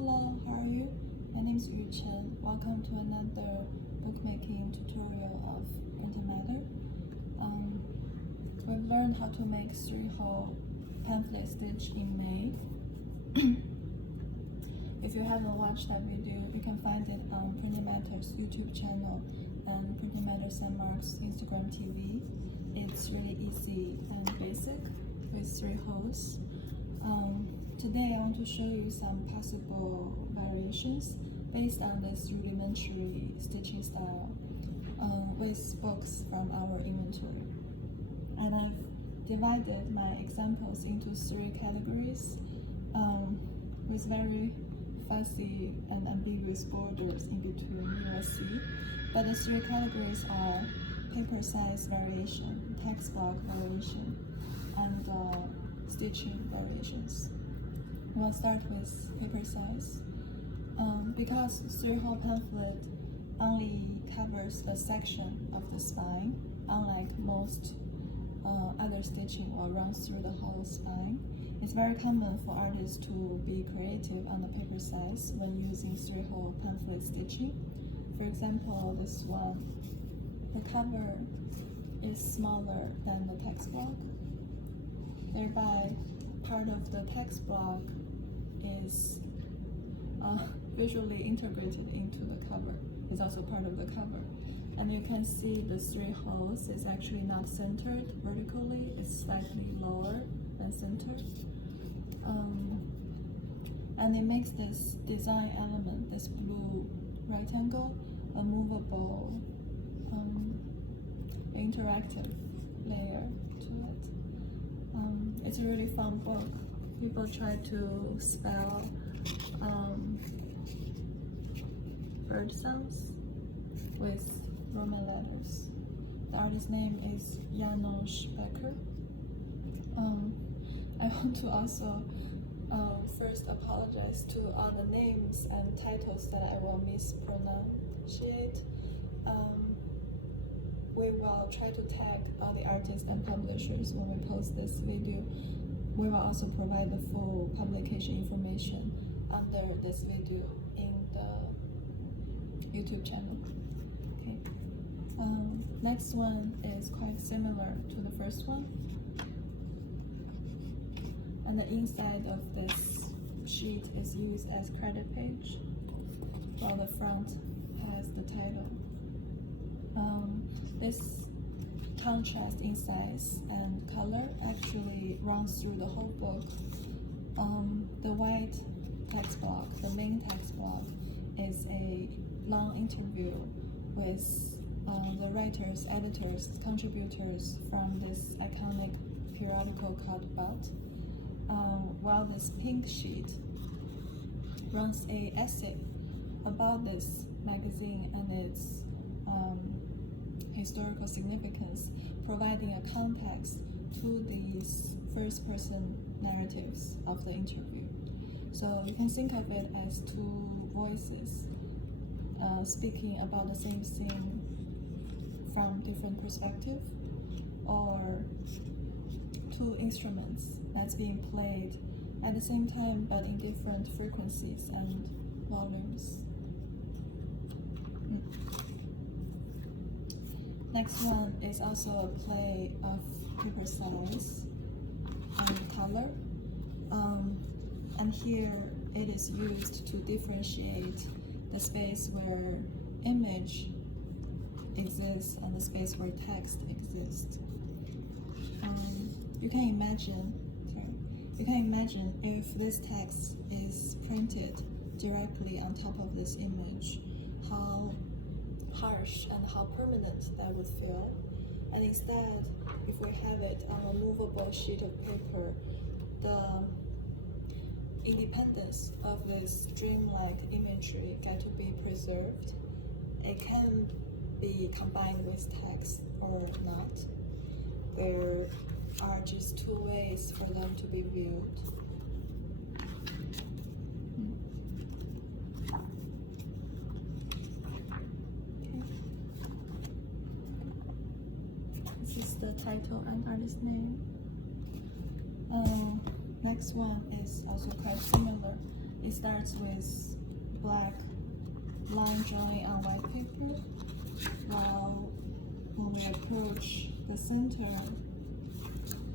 Hello, how are you? My name is Yu Chen. Welcome to another bookmaking tutorial of printed matter. We've learned how to make 3-hole pamphlet stitch in May. If you haven't watched that video, you can find it on Printed Matter's YouTube channel and Printed Matter St. Mark's Instagram TV. It's really easy and basic with 3 holes. Today I want to show you some possible variations based on this rudimentary stitching style with books from our inventory. And I've divided my examples into 3 categories with very fuzzy and ambiguous borders in between, you will see. But the 3 categories are paper size variation, text block variation, and stitching variations. We'll start with paper size. Because 3-hole pamphlet only covers a section of the spine, unlike most other stitching will run through the whole spine, it's very common for artists to be creative on the paper size when using 3-hole pamphlet stitching. For example, this one, the cover is smaller than the text block, thereby part of the text block is visually integrated into the cover. It's also part of the cover. And you can see the 3 holes is actually not centered vertically, it's slightly lower than centered. And it makes this design element, this blue rectangle, a movable, interactive layer to it. It's a really fun book. People try to spell bird sounds with Roman letters. The artist's name is Janosch Becker. I want to also first apologize to all the names and titles that I will mispronunciate. We will try to tag all the artists and publishers when we post this video. We will also provide the full publication information under this video in the YouTube channel. Okay. Next one is quite similar to the first one. And the inside of this sheet is used as credit page, while the front has the title. This contrast in size and color actually runs through the whole book. The white text block, the main text block, is a long interview with the writers, editors, contributors from this iconic periodical called Belt, while this pink sheet runs a essay about this magazine and its historical significance, providing a context to these first-person narratives of the interview. So you can think of it as 2 voices speaking about the same thing from different perspectives, or 2 instruments that's being played at the same time but in different frequencies and volumes. Next one is also a play of paper size and color. And here it is used to differentiate the space where image exists and the space where text exists. You can imagine if this text is printed directly on top of this image, how harsh and how permanent that would feel. And instead, if we have it on a movable sheet of paper, the independence of this dreamlike imagery get to be preserved. It can be combined with text or not. There are just 2 ways for them to be viewed. This is the title and artist name. Next one is also quite similar. it starts with black line drawing on white paper, while when we approach the center,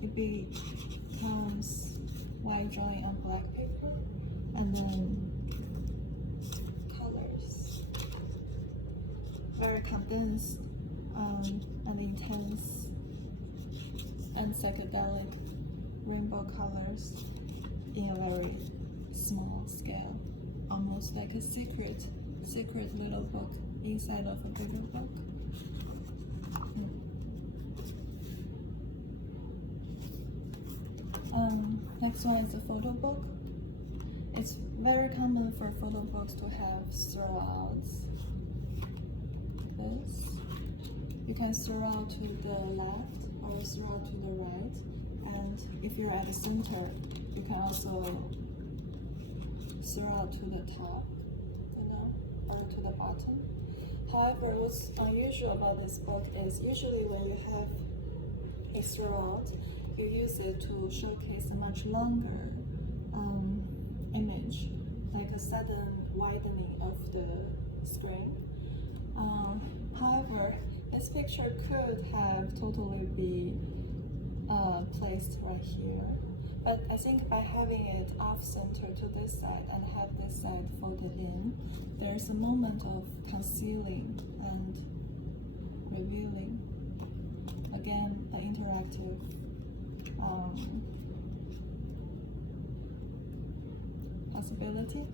it becomes white drawing on black paper, and then colors. Very condensed and intense and psychedelic rainbow colors in a very small scale, almost like a secret little book inside of a bigger book. Next one is a photo book. It's very common for photo books to have surrounds. This. You can surround to the left or surround to the right, and if you're at the center, you can also surround to the top, or to the bottom. However, what's unusual about this book is usually when you have a surround, you use it to showcase a much longer image, like a sudden widening of the screen. However, this picture could have totally be placed right here, but I think by having it off-center to this side and have this side folded in, there's a moment of concealing and revealing. Again, the interactive possibility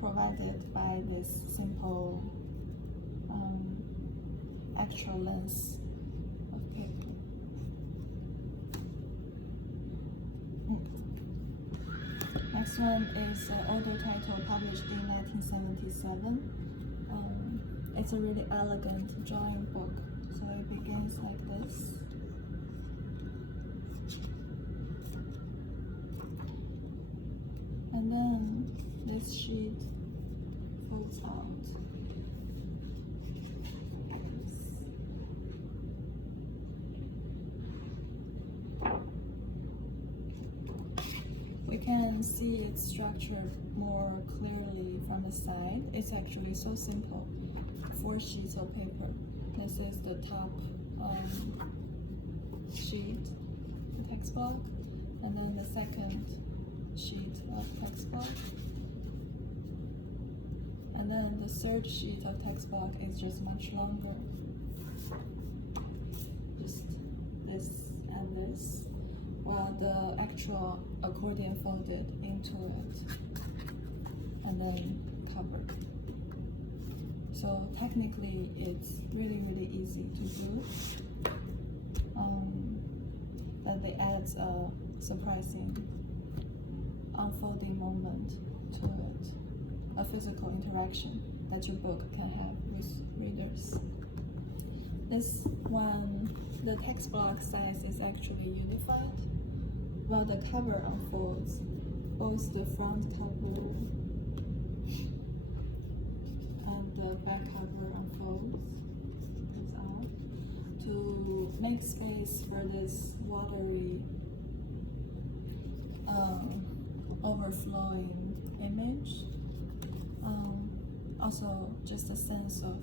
provided by this simple actual lens of paper. Next one is an older title published in 1977. It's a really elegant drawing book. So it begins like this. And then this sheet folds out. We can see it's structured more clearly from the side. It's actually so simple. 4 sheets of paper. This is the top sheet, the text block, and then the second sheet of text block. And then the third sheet of text block is just much longer. Just this and this, while the actual accordion folded into it and then covered. So technically it's really easy to do, but it adds a surprising unfolding moment to it, a physical interaction that your book can have with readers. This one, the text block size is actually unified, while the cover unfolds. Both the front cover and the back cover unfolds out to make space for this watery, overflowing image. Also, just a sense of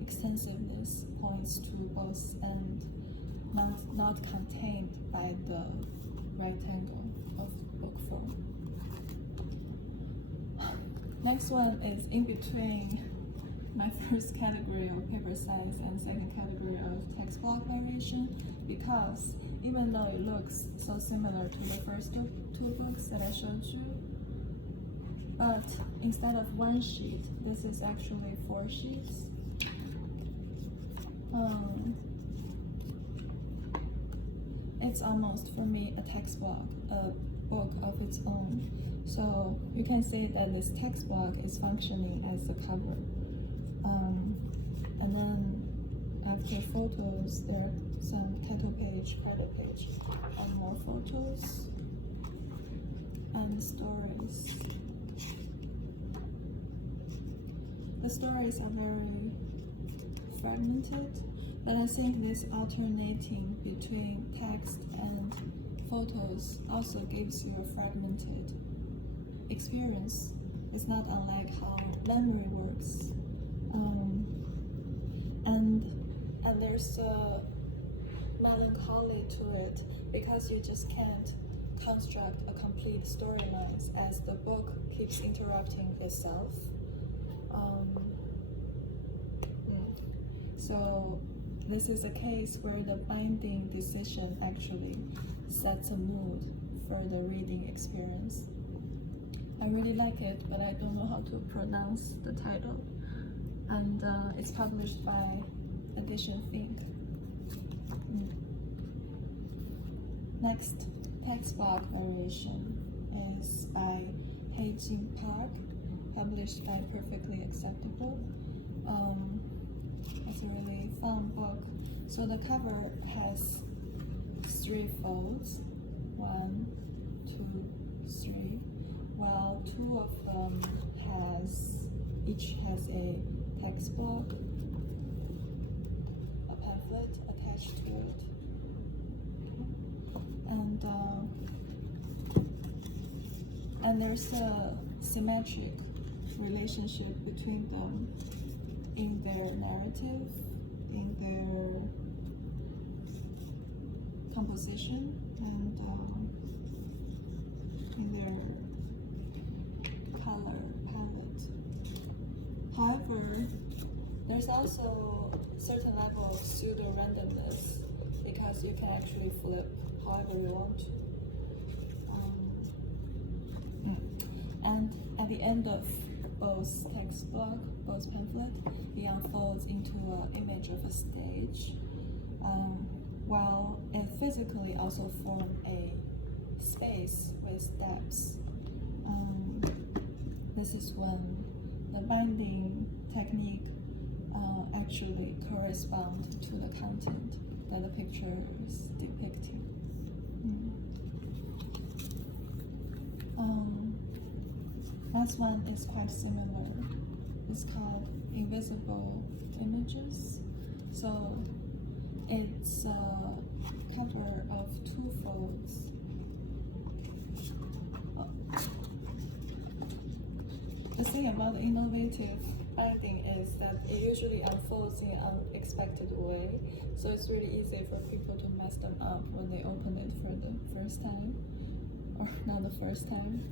extensiveness points to both and not contained by the rectangle of book form. Next one is in between my first category of paper size and second category of text block variation, because even though it looks so similar to the first two books that I showed you, but instead of 1 sheet, this is actually 4 sheets. It's almost, for me, a text block, a book of its own. So you can say that this text block is functioning as a cover. And then after photos, there are some title page, credit page, and more photos and stories. The stories are very fragmented, but I think this alternating between text and photos also gives you a fragmented experience is not unlike how memory works. And there's a melancholy to it because you just can't construct a complete storyline as the book keeps interrupting itself. So this is a case where the binding decision actually sets a mood for the reading experience. I really like it, but I don't know how to pronounce the title. And it's published by Edition Fink. Next text block variation is by Haejin Park, published by Perfectly Acceptable. It's a really fun book. So the cover has 3 folds, 1, 2, 3, while 2 of them each has a text block, a pamphlet attached to it, and there's a symmetric relationship between them in their narrative, in their composition, and in their color palette. However, there's also certain level of pseudo-randomness because you can actually flip however you want to. And at the end of both text block, both pamphlet, it unfolds into an image of a stage, while it physically also forms a space with steps. This is when the binding technique actually corresponds to the content that the picture is depicting. Last one is quite similar. It's called Invisible Images. So it's a cover of 2 folds. The thing about the innovative binding is that it usually unfolds in an unexpected way. So it's really easy for people to mess them up when they open it for the first time, or not the first time.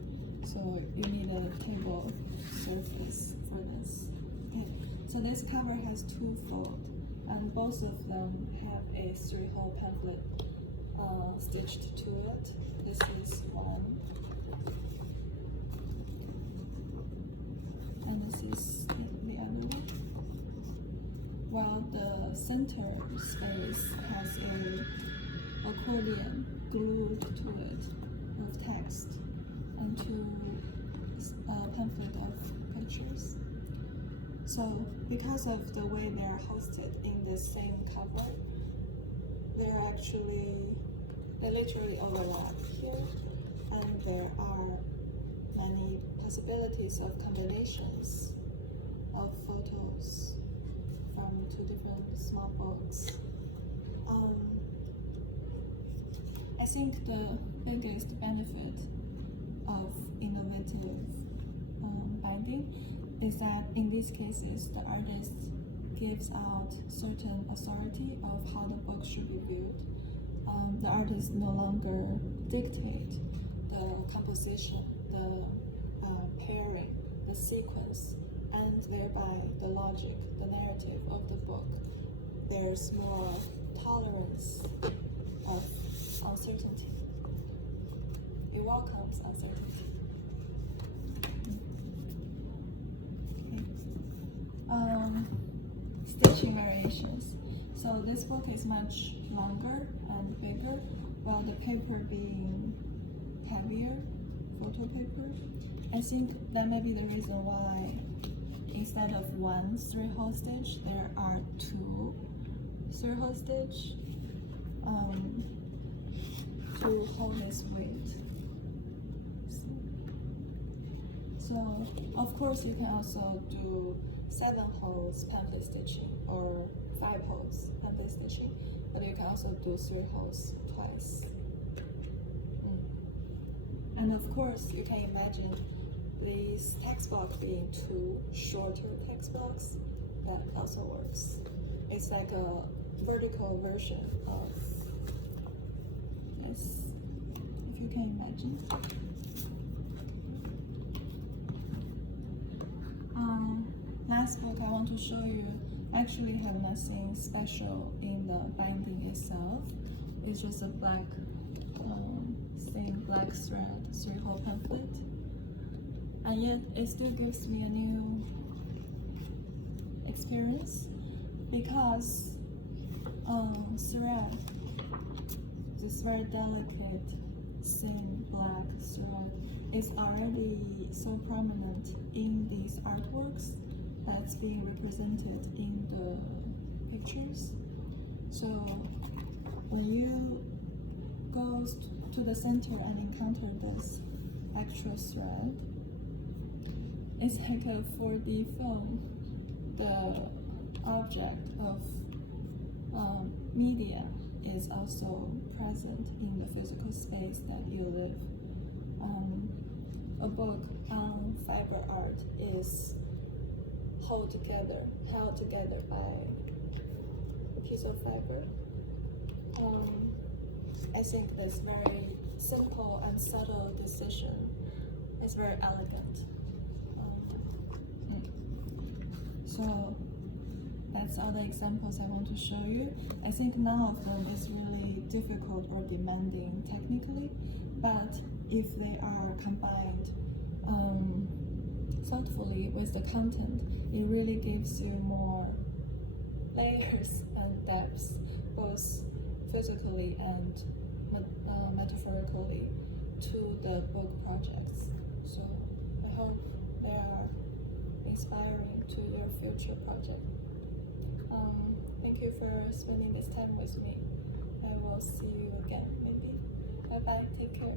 So you need a table surface for this. Okay. So this cover has 2 folds, and both of them have a 3-hole pamphlet stitched to it. This is one, and this is the other one. While the center space has an accordion glued to it with text and 2 pamphlet of pictures. So because of the way they are hosted in the same cover, they literally overlap here, and there are many possibilities of combinations of photos from 2 different small books. I think the biggest benefit of innovative binding is that in these cases the artist gives out certain authority of how the book should be viewed. The artist no longer dictate the composition, the pairing, the sequence, and thereby the logic, the narrative of the book. There's more tolerance of uncertainty. It welcomes uncertainty. Okay. Stitching variations. So this book is much longer and bigger, while the paper being heavier, photo paper. I think that may be the reason why instead of 1 3-hole stitch, there are 2 3-hole stitch to hold this weight. So of course you can also do 7 holes pamphlet stitching or 5 holes pamphlet stitching, but you can also do 3 holes twice. And of course you can imagine This text box being two shorter text box, that also works. It's like a vertical version of this, if you can imagine. Last book I want to show you actually have nothing special in the binding itself. It's just a black, thin black thread 3-hole pamphlet, and yet it still gives me a new experience because thread, this very delicate, thin black thread, is already so prominent in these artworks that's being represented in the pictures. So when you go to the center and encounter this extra thread, it's like a 4D film. The object of media is also present in the physical space that you live. A book on fiber art is held together by a piece of fiber. I think this very simple and subtle decision is very elegant. So that's all the examples I want to show you. I think none of them is really difficult or demanding technically, but if they are combined thoughtfully with the content, it really gives you more layers and depths, both physically and metaphorically, to the book projects. So I hope they are inspiring to your future project. Thank you for spending this time with me. I will see you again, maybe. Bye bye, take care.